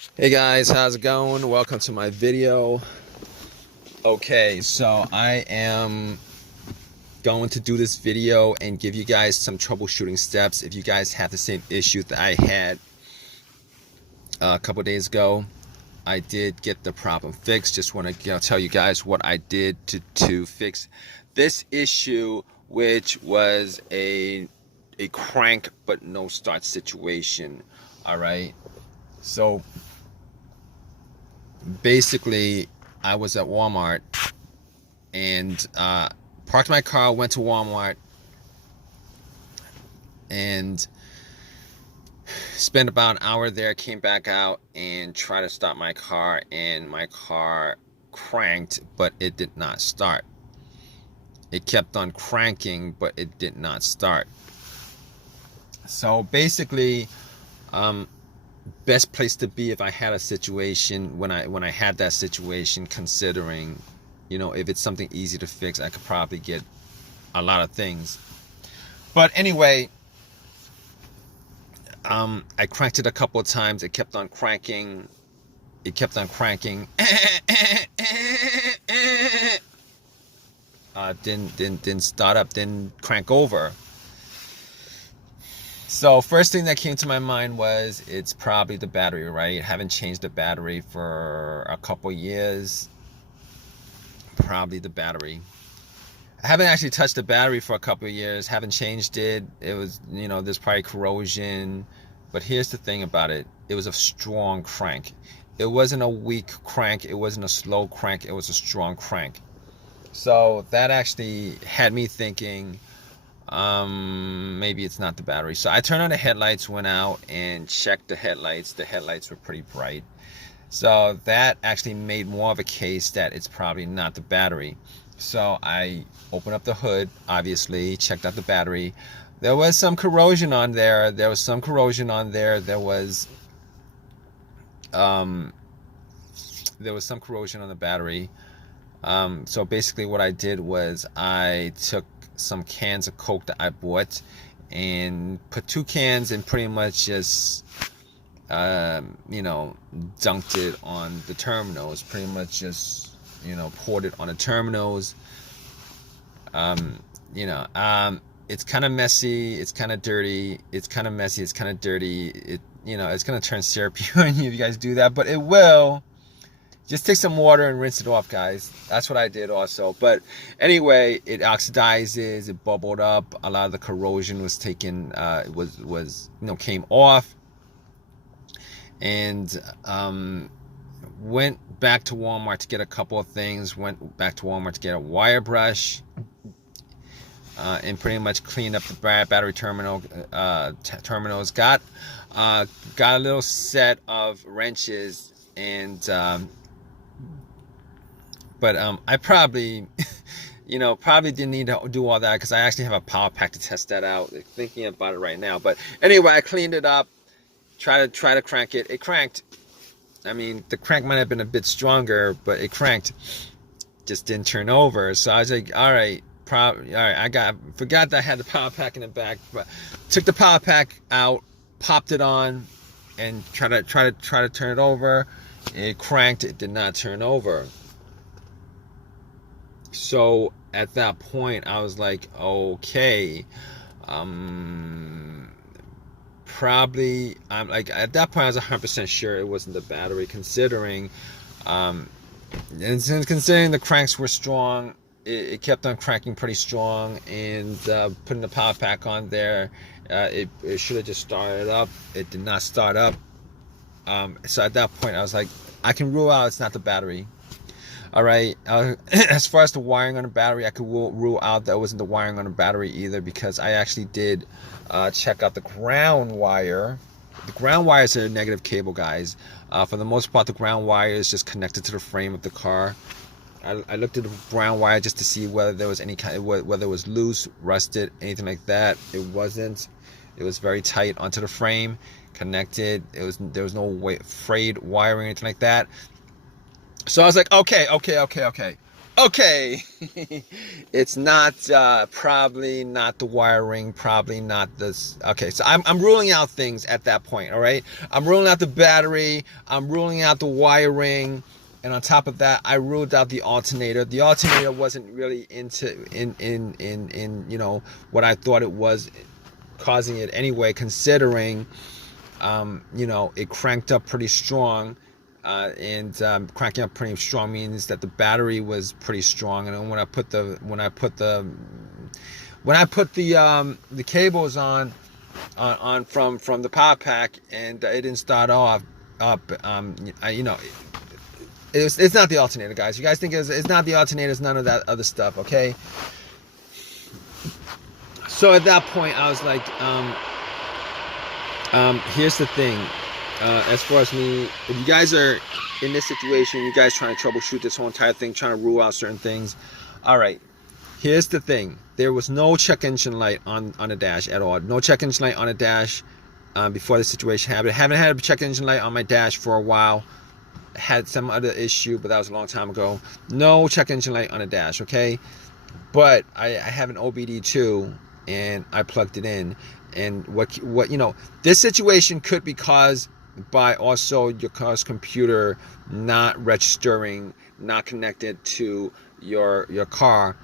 Hey guys, how's it going? Welcome to my video. Okay, so I am going to do this video and give you guys some troubleshooting steps if you guys have the same issue that I had a couple days ago. I did get the problem fixed. Just want to tell you guys what I did to fix this issue, which was a crank but no start situation. All right, so basically I was at Walmart and parked my car, went to Walmart and spent about an hour there, came back out and tried to start my car, and my car cranked but it did not start. It kept on cranking but it did not start. So basically best place to be if I had a situation when I had that situation, considering, you know, if it's something easy to fix, I could probably get a lot of things. But anyway, I cranked it a couple of times. It kept on cranking. It kept on cranking. Didn't start up. Didn't crank over. So first thing that came to my mind was it's probably the battery, right? Haven't changed the battery for a couple years. Probably the battery. I haven't actually touched the battery for a couple of years. Haven't changed it. It was, you know, there's probably corrosion. But here's the thing about it. It was a strong crank. It wasn't a weak crank. It wasn't a slow crank. It was a strong crank. So that actually had me thinking, maybe it's not the battery. So I turned on the headlights, went out and checked the headlights. The headlights were pretty bright. So that actually made more of a case that it's probably not the battery. So I opened up the hood, obviously, checked out the battery. There was some corrosion on there. There was some corrosion on there. There was some corrosion on the battery. So basically what I did was I took some cans of Coke that I bought and put 2 cans and pretty much just you know, dunked it on the terminals. Pretty much just, you know, poured it on the terminals. You know, it's kind of messy, it's kind of dirty, it's kind of messy, it's kind of dirty. It, you know, it's gonna turn syrupy on you if you guys do that, but it will. Just take some water and rinse it off, guys. That's what I did also. But anyway, it oxidizes, it bubbled up. A lot of the corrosion was taken, was you know, came off. And went back to Walmart to get a couple of things. Went back to Walmart to get a wire brush. And pretty much cleaned up the battery terminals. Got a little set of wrenches and but I probably, you know, probably didn't need to do all that because I actually have a power pack to test that out. Thinking about it right now, but anyway, I cleaned it up. Try to crank it. It cranked. I mean, the crank might have been a bit stronger, but it cranked. Just didn't turn over. So I was like, all right, I forgot that I had the power pack in the back, but took the power pack out, popped it on, and try to turn it over. It cranked. It did not turn over. So at that point, I was like, okay, probably, I'm like, at that point I was 100% sure it wasn't the battery, considering considering the cranks were strong. It kept on cranking pretty strong, and putting the power pack on there, it should have just started up. It did not start up. So at that point I was like, I can rule out it's not the battery. All right, as far as the wiring on the battery, I could rule out that it wasn't the wiring on the battery either, because I actually did check out the ground wire. The ground wire is a negative cable, guys. For the most part, the ground wire is just connected to the frame of the car. I looked at the ground wire just to see whether there was any kind, whether it was loose, rusted, anything like that. It wasn't. It was very tight onto the frame, connected. There was no frayed wiring or anything like that. So I was like, okay. Okay, it's not probably not the wiring, probably not this. Okay, so I'm ruling out things at that point. All right, I'm ruling out the battery, I'm ruling out the wiring, and on top of that, I ruled out the alternator. The alternator wasn't really in you know what I thought it was causing it anyway, considering you know, it cranked up pretty strong. And cranking up pretty strong means that the battery was pretty strong. And when I put the the cables on from the power pack, and it didn't start off up, you know, it's not the alternator, guys. You guys think it's not the alternator, it's none of that other stuff, okay? So at that point, I was like, here's the thing. As far as me, if you guys are in this situation, you guys trying to troubleshoot this whole entire thing, trying to rule out certain things. All right, here's the thing. There was no check engine light on the dash at all. No check engine light on the dash before the situation happened. I haven't had a check engine light on my dash for a while. Had some other issue, but that was a long time ago. No check engine light on the dash, okay? But I have an OBD2, and I plugged it in. And what you know, this situation could be caused by also your car's computer not registering, not connected to your car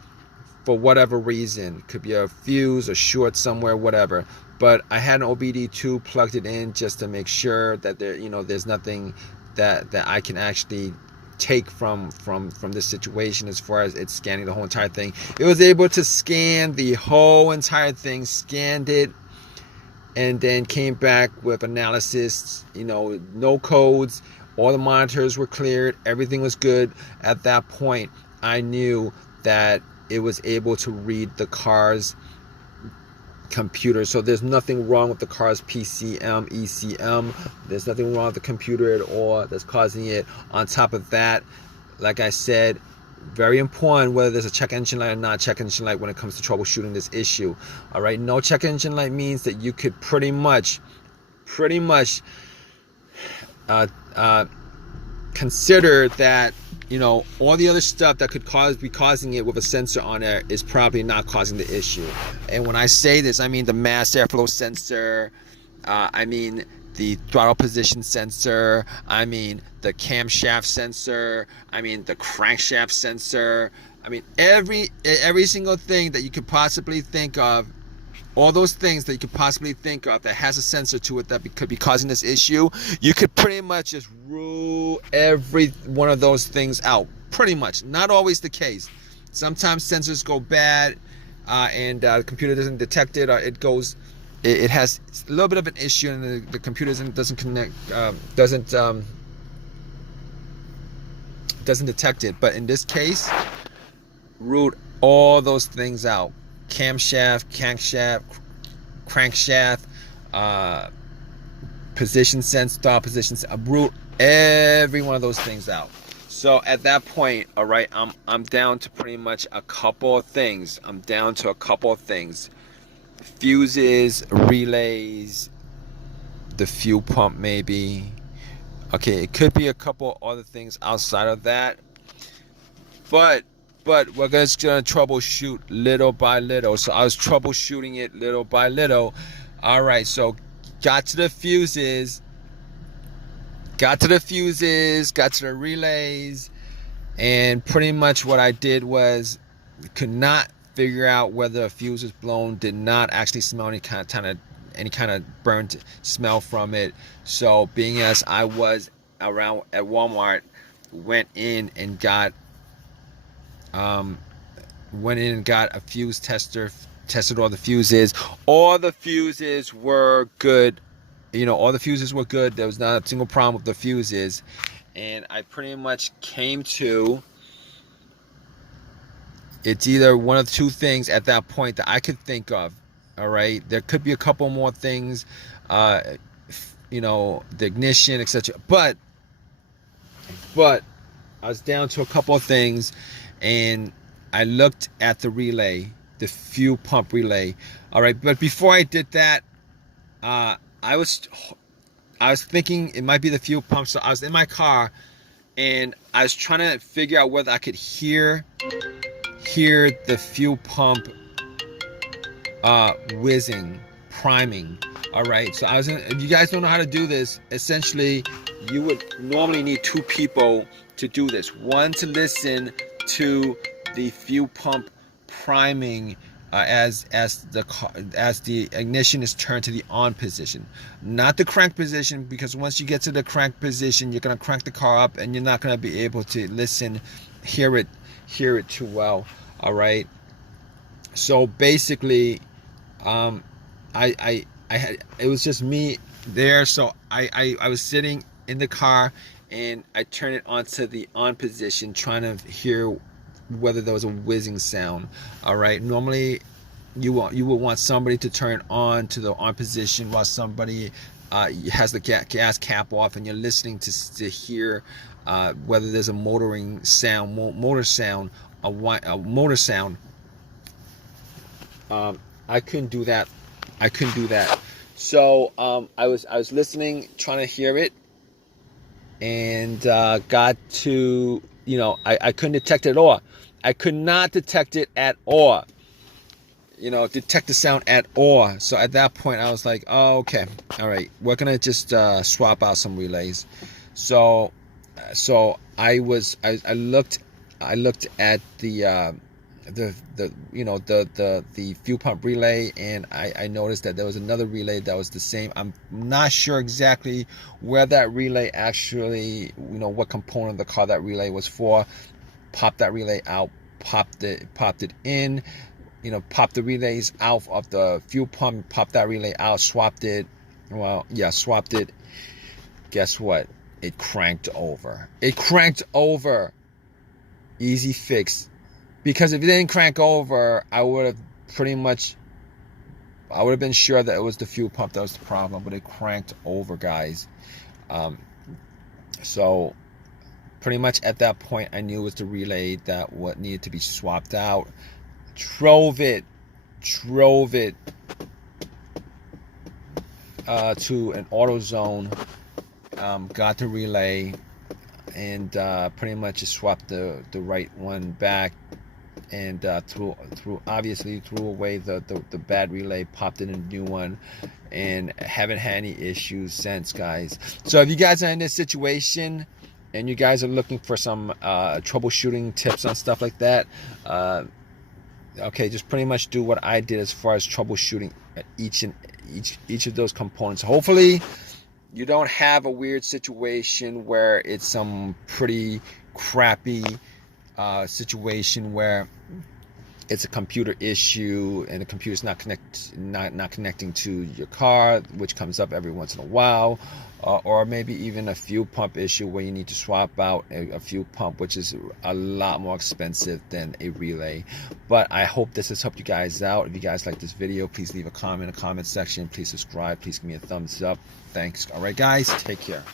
for whatever reason. Could be a fuse, a short somewhere, whatever. But I had an OBD2, plugged it in just to make sure that there, you know, there's nothing that I can actually take from this situation as far as it's scanning the whole entire thing. It was able to scan the whole entire thing, scanned it, and then came back with analysis, you know, no codes, all the monitors were cleared, everything was good. At that point, I knew that it was able to read the car's computer. So there's nothing wrong with the car's PCM, ECM. There's nothing wrong with the computer at all that's causing it. On top of that, like I said, very important whether there's a check engine light or not check engine light when it comes to troubleshooting this issue. All right, no check engine light means that you could pretty much consider that, you know, all the other stuff that could be causing it with a sensor on there is probably not causing the issue. And when I say this, I mean the mass airflow sensor, I mean the throttle position sensor, I mean the camshaft sensor, I mean the crankshaft sensor, I mean every single thing that you could possibly think of, all those things that you could possibly think of that has a sensor to it that could be causing this issue, you could pretty much just rule every one of those things out. Pretty much. Not always the case. Sometimes sensors go bad and the computer doesn't detect it, or it has a little bit of an issue and the computer doesn't connect, doesn't detect it. But in this case, ruled all those things out. Camshaft, crankshaft, position sense, throttle position sense, root every one of those things out. So at that point, all right, I'm down to pretty much a couple of things. Fuses, relays, the fuel pump maybe. Okay, it could be a couple other things outside of that. But we're just gonna troubleshoot little by little. So I was troubleshooting it little by little. All right, so got to the fuses, got to the relays, and pretty much what I did was could not figure out whether a fuse was blown. Did not actually smell any kind of burnt smell from it. So being as I was around at Walmart, went in and got a fuse tester, tested all the fuses. All the fuses were good. You know, all the fuses were good. There was not a single problem with the fuses. And I pretty much came to, it's either one of two things at that point that I could think of. All right, there could be a couple more things, you know, the ignition, etc. But I was down to a couple of things, and I looked at the relay, the fuel pump relay. All right, but before I did that, I was thinking it might be the fuel pump. So I was in my car, and I was trying to figure out whether I could hear the fuel pump whizzing, priming. All right, so if you guys don't know how to do this, essentially you would normally need 2 people to do this. One to listen to the fuel pump priming as the ignition is turned to the on position, not the crank position, because once you get to the crank position, you're gonna crank the car up and you're not gonna be able to hear it too well. All right, so basically, I had, it was just me there, so I was sitting in the car and I turned it onto the on position, trying to hear whether there was a whizzing sound. All right, normally you would want somebody to turn on to the on position while somebody has the gas cap off, and you're listening to hear whether there's a motor sound. I couldn't do that. So I was listening, trying to hear it, and got to, I couldn't detect it at all. I could not detect it at all. Detect the sound at all. So at that point, I was like, oh, okay, all right, we're gonna just swap out some relays. So I looked at the fuel pump relay, and I noticed that there was another relay that was the same. I'm not sure exactly where that relay actually, what component of the car that relay was for. Popped that relay out, popped it in, popped the relays out of the fuel pump, popped that relay out, swapped it. Guess what? It cranked over. Easy fix. Because if it didn't crank over, I would have been sure that it was the fuel pump that was the problem, but it cranked over, guys. So pretty much at that point, I knew it was the relay that what needed to be swapped out. Drove it to an AutoZone, got the relay, and pretty much just swapped the right one back, and threw away the bad relay, popped in a new one, and haven't had any issues since, guys. So if you guys are in this situation and you guys are looking for some troubleshooting tips on stuff like that, okay, just pretty much do what I did as far as troubleshooting each of those components. Hopefully you don't have a weird situation where it's some pretty crappy situation where it's a computer issue and the computer's not connecting to your car, which comes up every once in a while, or maybe even a fuel pump issue where you need to swap out a fuel pump, which is a lot more expensive than a relay. But I hope this has helped you guys out. If you guys like this video, please leave a comment in the comment section. Please subscribe. Please give me a thumbs up. Thanks. All right, guys, take care.